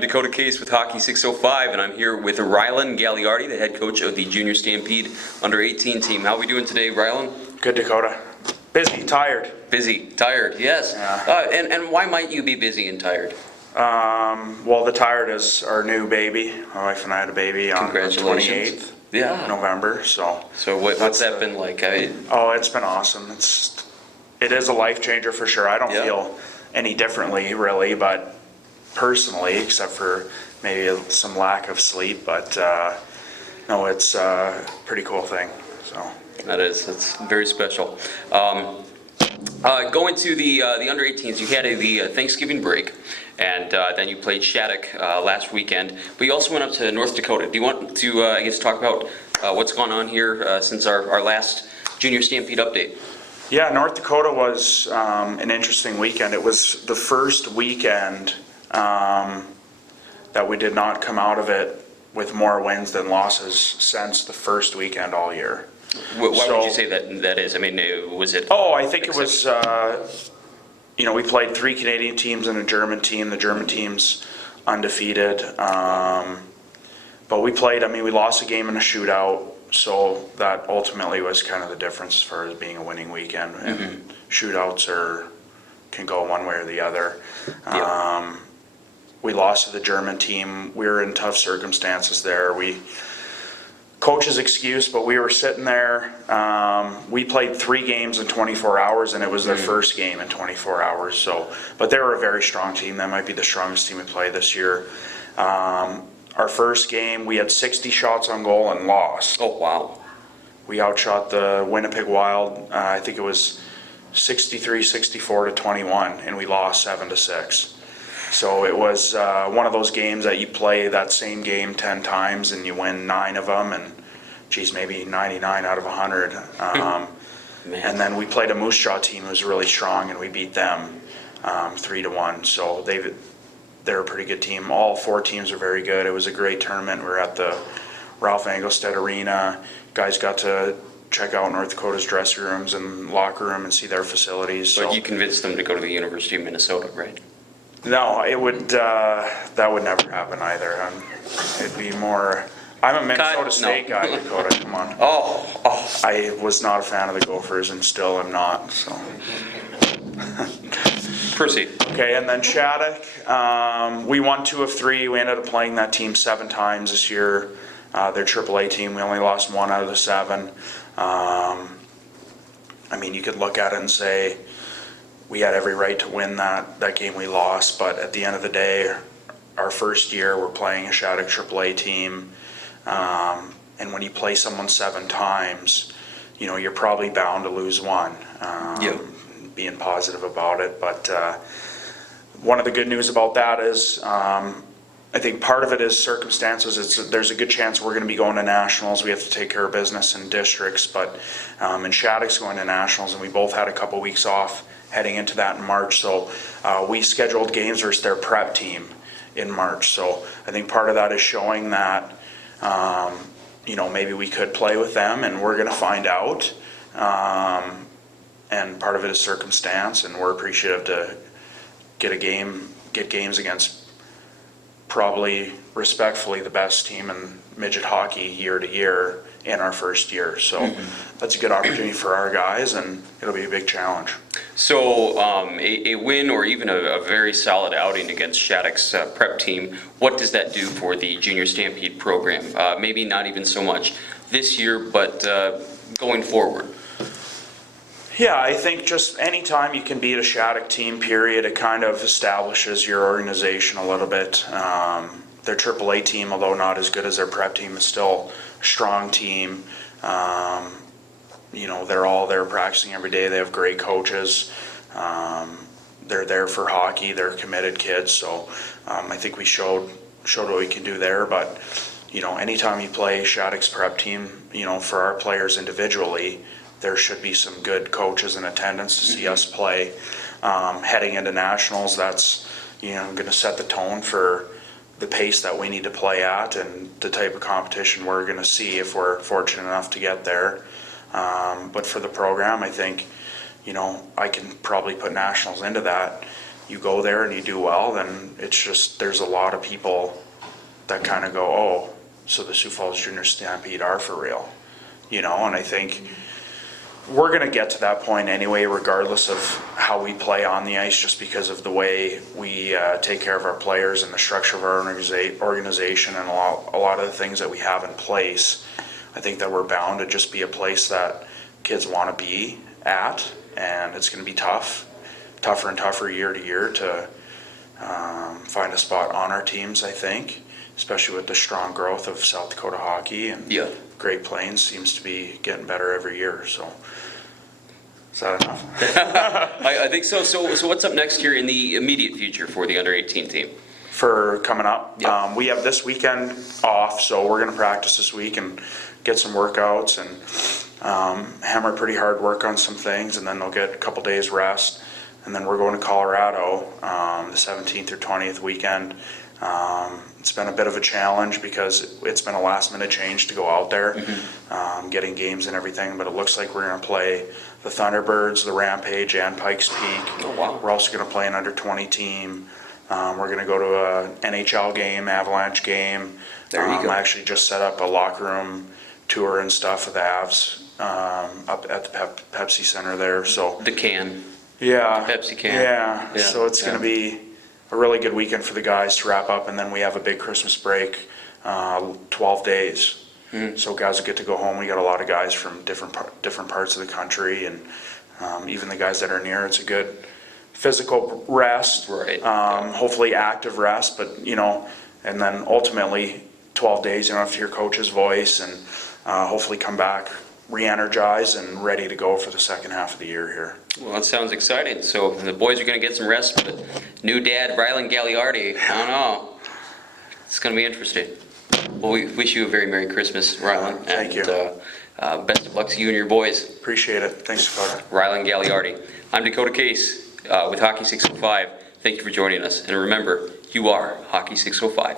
I'm Dakota Case with Hockey 605, and I'm here with Rylan Galiardi, the head coach of the Junior Stampede Under-18 team. How are we doing today, Rylan? Good, Dakota. Busy, tired. Busy, tired, yes. Yeah. And why might you be busy and tired? Well, the tired is our new baby. My wife and I had a baby on the Congratulations. 28th Yeah. November. So what's that been like? it's been awesome. It is a life changer for sure. I don't Yeah. feel any differently really, but personally, except for maybe some lack of sleep. But no, it's a pretty cool thing. So That's very special. Going to the under-18s, you had the Thanksgiving break, and then you played Shattuck last weekend, but you also went up to North Dakota. Do you want to, I guess, talk about what's gone on here since our last Junior Stampede update? yeah, North Dakota was an interesting weekend. It was the first weekend that we did not come out of it with more wins than losses since the first weekend all year. Why would you say that is? I mean, was it? Oh, I think it was, we played 3 Canadian teams and a German team. The German team's undefeated. But we lost a game in a shootout, so that ultimately was kind of the difference as far as being a winning weekend. And shootouts can go one way or the other. Yeah. We lost to the German team. We were in tough circumstances there. Coach's excuse, but we were sitting there. We played 3 games in 24 hours, and it was their first game in 24 hours. But they were a very strong team. That might be the strongest team we played this year. Our first game, we had 60 shots on goal and lost. Oh, wow. We outshot the Winnipeg Wild. I think it was 63-64 to 21, and we lost 7-6. So it was one of those games that you play that same game 10 times and you win 9 of them, and maybe 99 out of 100. And then we played a Moose Jaw team who was really strong, and we beat them 3-1. So they're a pretty good team. All 4 teams are very good. It was a great tournament. We were at the Ralph Engelstad Arena. Guys got to check out North Dakota's dressing rooms and locker room and see their facilities. But you convinced them to go to the University of Minnesota, right? No, it would. That would never happen either. It'd be more. I'm a Minnesota State guy, Dakota. Come on. Oh. I was not a fan of the Gophers, and still am not. So. Proceed. Okay, and then Shattuck. We won 2 of 3. We ended up playing that team 7 times this year. Their AAA team. We only lost 1 out of the 7. You could look at it and say, we had every right to win that game we lost, but at the end of the day, our first year we're playing a Shattuck AAA team, and when you play someone 7 times, you're probably bound to lose 1. Being positive about it, but one of the good news about that is I think part of it is circumstances. There's a good chance we're going to be going to nationals. We have to take care of business in districts, but and Shattuck's going to nationals, and we both had a couple weeks off heading into that in March. So we scheduled games versus their prep team in March. So I think part of that is showing that, maybe we could play with them, and we're going to find out. And part of it is circumstance, and we're appreciative to get games against probably respectfully the best team in midget hockey year to year in our first year. So that's a good opportunity for our guys, and it'll be a big challenge. So a win or even a very solid outing against Shattuck's prep team, what does that do for the Junior Stampede program? Maybe not even so much this year, but going forward. Yeah, I think just any time you can beat a Shattuck team, period, it kind of establishes your organization a little bit. Their AAA team, although not as good as their prep team, is still a strong team. They're all there practicing every day. They have great coaches. They're there for hockey. They're committed kids. So I think we showed what we can do there. But anytime you play Shattuck's prep team, for our players individually, there should be some good coaches in attendance to see us play. Heading into nationals, that's going to set the tone for the pace that we need to play at and the type of competition we're going to see if we're fortunate enough to get there. But for the program, I think, I can probably put nationals into that. you go there and you do well, then it's just, there's a lot of people that kind of go, oh, so the Sioux Falls Junior Stampede are for real, you know, and I think we're gonna get to that point anyway, regardless of how we play on the ice, just because of the way we take care of our players and the structure of our organization and a lot of the things that we have in place. I think that we're bound to just be a place that kids want to be at, and it's gonna be tougher and tougher year to year to find a spot on our teams, I think, especially with the strong growth of South Dakota hockey, and Yeah. Great Plains seems to be getting better every year, so. Is that enough? I think so. So what's up next year in the immediate future for the under-18 team? For coming up, Yeah. we have this weekend off, so we're gonna practice this week and get some workouts and hammer pretty hard work on some things, and then they'll get a couple days rest. And then we're going to Colorado the 17th through 20th weekend. It's been a bit of a challenge because it's been a last minute change to go out there, getting games and everything, but it looks like we're gonna play the Thunderbirds, the Rampage, and Pikes Peak. Oh, wow. We're also gonna play an under 20 team. We're gonna go to a NHL game, Avalanche game. There you go. I actually just set up a locker room tour and stuff with the Avs up at the Pepsi Center there, so. The can. Yeah. Pepsi can. Yeah, Yeah, so it's gonna be a really good weekend for the guys to wrap up, and then we have a big Christmas break, 12 days. So guys will get to go home. We got a lot of guys from different parts of the country, and even the guys that are near. It's a good physical rest. Right. Hopefully active rest, but you know, and then ultimately 12 days you don't have to hear coach's voice, and hopefully come back re-energized and ready to go for the second half of the year here. Well, that sounds exciting. So the boys are going to get some rest, but new dad, Rylan Galiardi, I don't know. It's going to be interesting. Well, we wish you a very Merry Christmas, Rylan. Thank you. Best of luck to you and your boys. Appreciate it. Thanks, Dakota. Rylan Galiardi. I'm Dakota Case with Hockey 605. Thank you for joining us. And remember, you are Hockey 605.